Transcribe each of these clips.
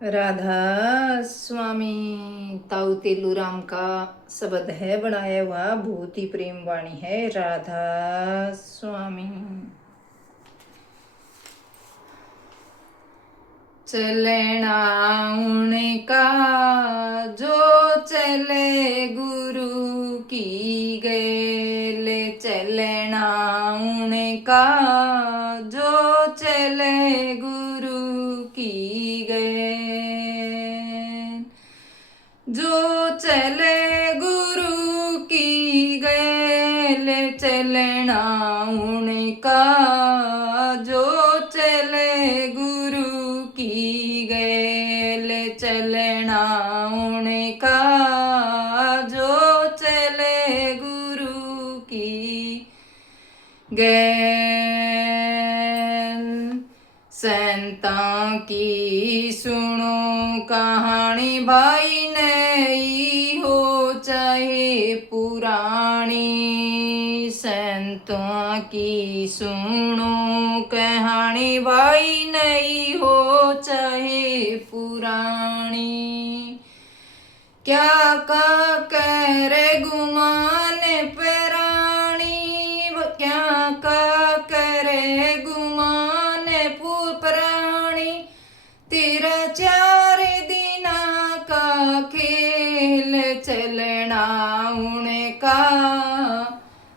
राधा स्वामी ताऊ तेलूराम का शब्द है, बनाया हुआ बहुत ही प्रेम वाणी है। राधा स्वामी। चलना उनका जो चले गुरु की गेल, चलना उनका जो चले गुरु की गेल, जो चले गुरु की गेल, चलना उनका जो चले गुरु की गेल, चलना उनका जो चले गुरु की गेल। संतां की सुनो कहानी भाई नई हो चाहे पुरानी, संतों की सुनो कहानी भाई नई हो चाहे पुरानी। क्या का करे गुमान प्राणी, क्या का करे गुमान प्राणी, तेरा 4 दिना का खेल, चलना उनका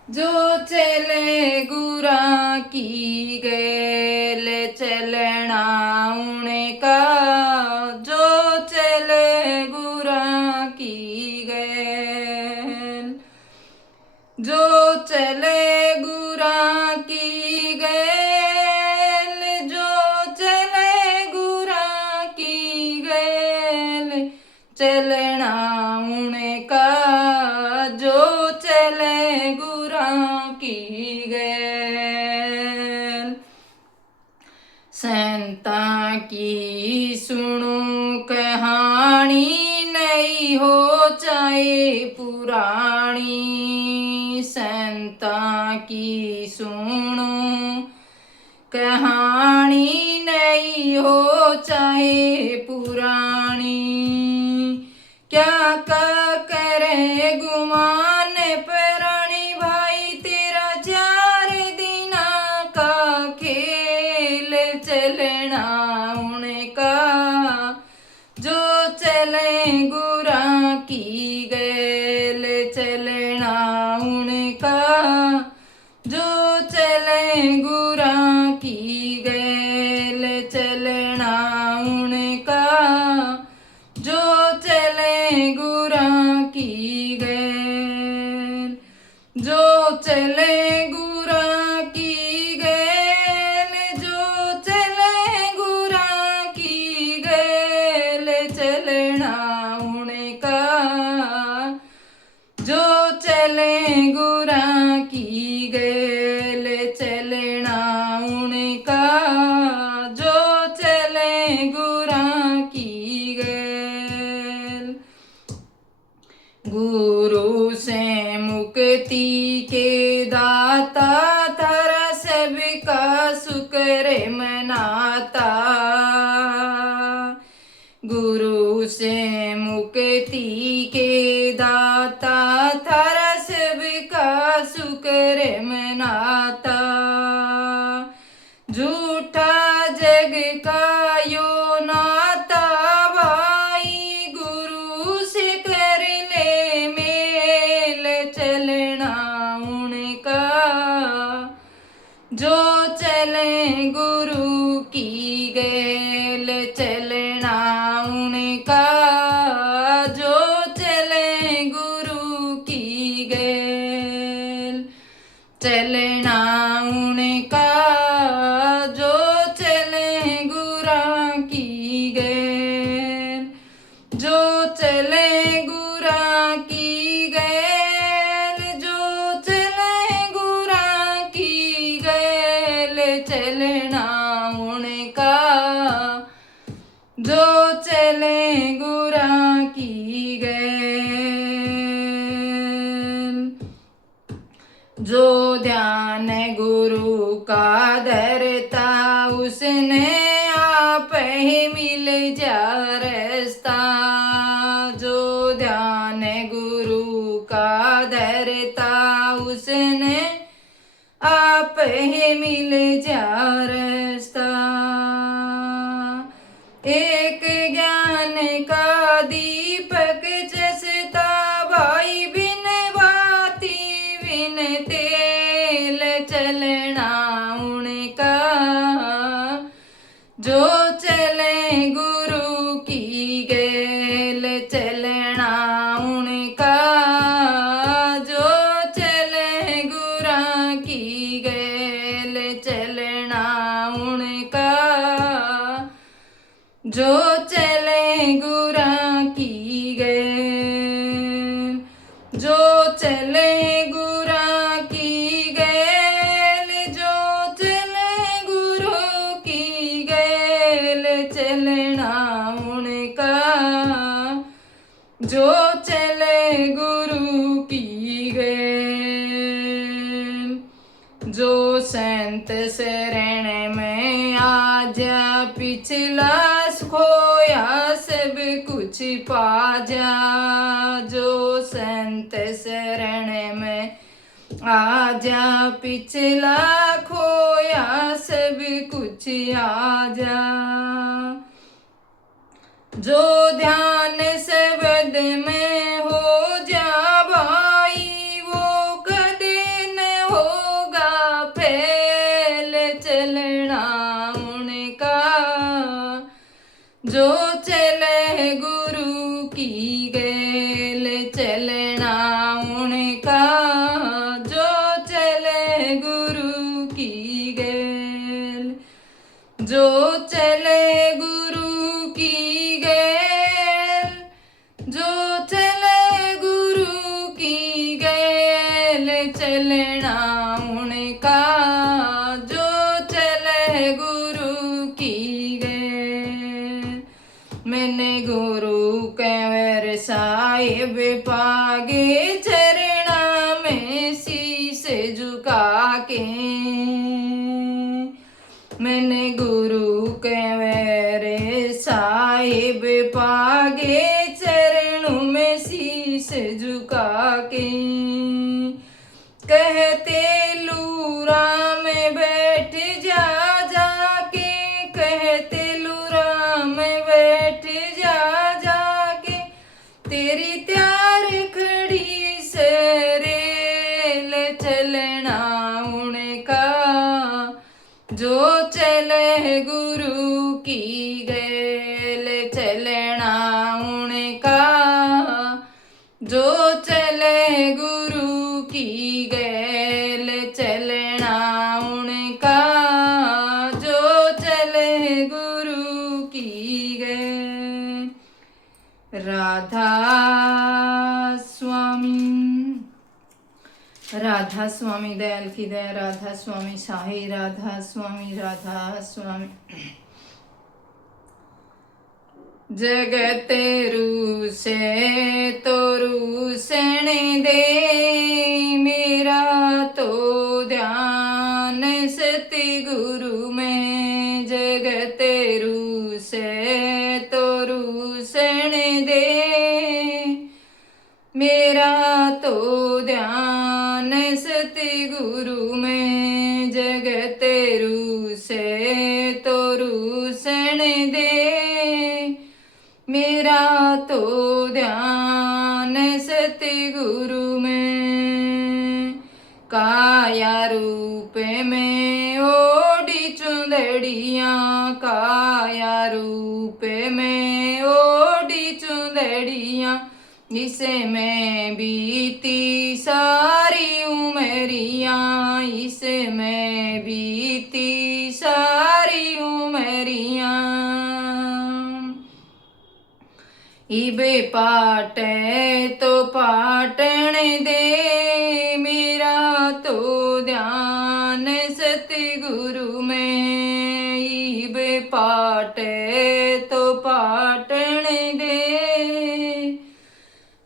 जो चले गुरा की गेल, चलना उनका जो चले गुरा की गेल, जो चले गुरा की गेल, जो चले गुरा की गेल, चलना उनका जो चले गुरा की गेल। संता की सुनो कहानी नई हो चाहे पुरानी, संता की सुनो कहानी नई हो चाहे पुरानी। क्या का करे गुमान प्राणी भाई, तेरा 4 दिना का खेल, चलना उनका जो चले गुरा की गेल, चलना उनका जो चले गुरा की गेल, चलना उनका जो चले गुरा की गेल, जो चले गुरा की गेल, जो चले गुरा की गेल, चलना उनका जो चले गुरा की गेल, चलना उनका जो चले गुरा की गेल। गुरु से मुक्ति के दाता, थारा सबका शुक्र मनाता, गुरु से मुक्ति के दाता, थारा सबका शुक्र मनाता। झूठा जग का यो नाता भाई, गुरु से कर ले मेल, चलना उनका जो चले गुरु की गेल, चलना उनका जो चले गुरु की गेल, चलना उनका जो चले गुरा की गेल, जो चले गुरा की गेल, जो चले गुरा की गेल, चलना उनका जो चले गुरा की गेल। जो ध्यान गुरु का धरता, उसने आप ही मिल जा रस्ता, जो ध्यान गुरु का धरता उसने आप ही मिल जा रास्ता। एक ज्ञान का दीपक जसता भाई, बिन बाती बिन तेल चलना उनका, जो चले गुरु की गेल चलना उनका, जो चले गुरा की गेल चलना उनका, जो चले गुरा की गेल, जो चले गुरा की गेल, जो चले गुरु की गेल चलना उनका, जो चले गुरु की गेल। जो संत शरण में आ जा, पिछला खोया सब कुछ पा जा, जो संत शरण में आ जा, पिछला खोया सब कुछ आ जा, जो ध्यान शब्द में हो जा भाई, वो कदे न होगा फैल चलना उनका, जो चले गुरु की गेल चलना उनका, जो चले गुरु की गेल, जो चले गुरु की गेल, जो चले गुरु की गेल चलना उनका, जो चले गुरु की गेल। मैंने गुरु कंवर साहिब पागे चरणा में शीश झुका के, मैंने गुरु कंवर साहिब पागे चरणों में शीश झुका के, कहते लूरा में बैठ जा जाके, कहते लूरा में बैठ जा जाके, तेरी त्यार खड़ी सरेल चलना उनका, जो चले गुरु की गेल चलना उनका, जो चले गुरु की गेल चलना उनका, जो चले गुरु की गेल। राधा स्वामी, राधा स्वामी दयाल की दया, राधा स्वामी साई, राधा स्वामी, राधा स्वामी। जगत रूसे तो रूसन दे, मेरा तो ध्यान सतगुरु में, जगत रूसे तो रूसन दे, मेरा तो ध्यान सतगुरु में, जगत रूसे तो रूसन दे, मेरा तो ध्यान सतगुरु में। काया रूप में ओढ़ी चुंदड़ियाँ, काया रूप में ओढ़ी चुंदड़ियाँ, इसमें बीती सारी उमरियाँ, इसमें बीती सारी उमरियाँ। इबे पाटे तो पाटन दे, मेरा तो ध्यान सतगुरु में, इबे पाटे तो पाटन दे,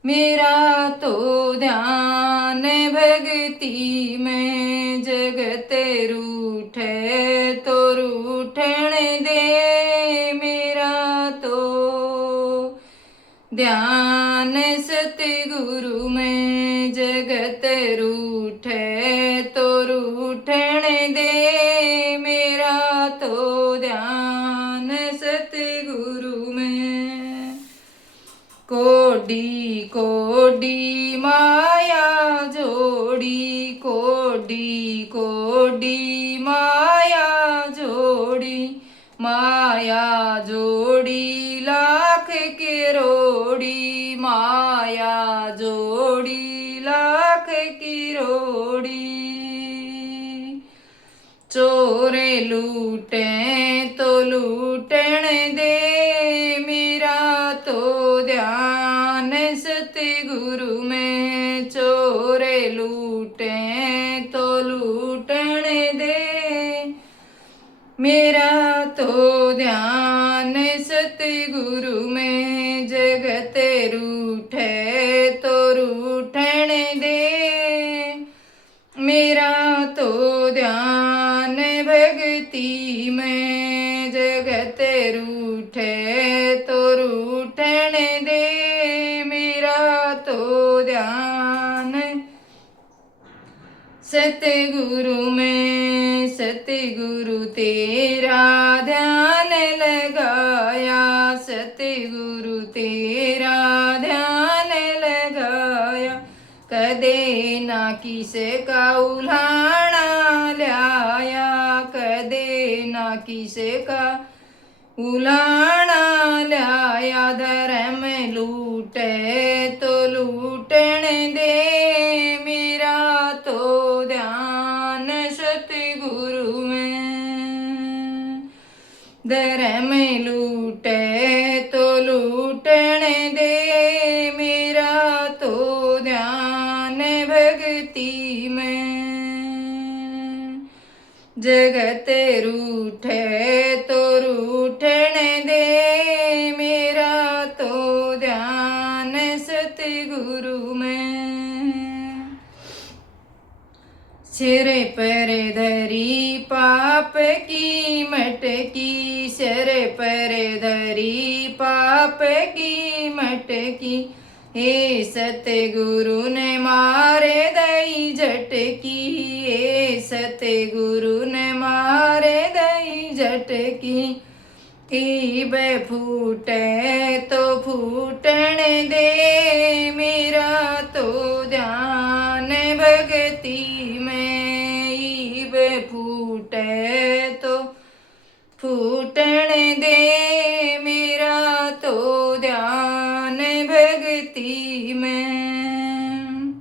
मेरा तो ध्यान भक्ति में, जगत रूठे तो रूठन दे, मेरा तो ध्यान सतगुरु में। जगत रूठे तो रूठण दे, मेरा तो ध्यान सतगुरु में। कोडी कोडी माया जोड़ी, कोडी कोडी माया जोड़ी, माया जोड़ी लाख किरोड़ी, माया जोड़ी लाख किरोड़ी। चोरे लूटे तो लूटण दे, मेरा तो ध्यान सतगुरु में। चोरे लूटे तो लूटण दे, मेरा तो ध्यान सतगुरु में। जगत रूठे तो रूठण दे, मेरा तो ध्यान भक्ति में। जगत रूठे तो रूठण दे, मेरा तो ध्यान सतगुरु में। सतगुरु तेरा ध्यान लगाया, सतगुरु तेरा ध्यान लगाया, कदे ना किसे का उल्हाना लाया, कदे ना किसे का उल्हाना लाया। धर्म लूटे तो लूटण दे, मेरा तो ध्यान सतगुरु में। धर्म लूटे तो लूटण दे, मेरा तो ध्यान भक्ति में। जगत रूठे तो रूठण दे, मेरा तो ध्यान सतगुरु में। सिर पर धरी पाप की मटकी, सिर पर धरी पाप की मटकी, हे सतगुरु ने मारे दई झटकी, हे सतगुरु ने मारे दई झटकी। ईब फूटे तो फूटण दे, मेरा तो ध्यान भक्ति में। ईब फूटे तो फूटण दे, मेरा तो ध्यान भक्ति में।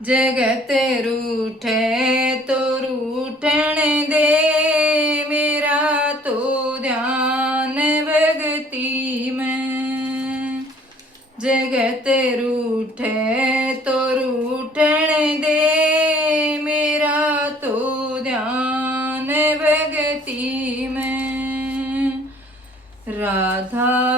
जगत रूठे तो रूठण दे, मेरा तो ध्यान भक्ति में। जगत रूठे तो रूठण दे, मेरा तो ध्यान भक्ति में। राधा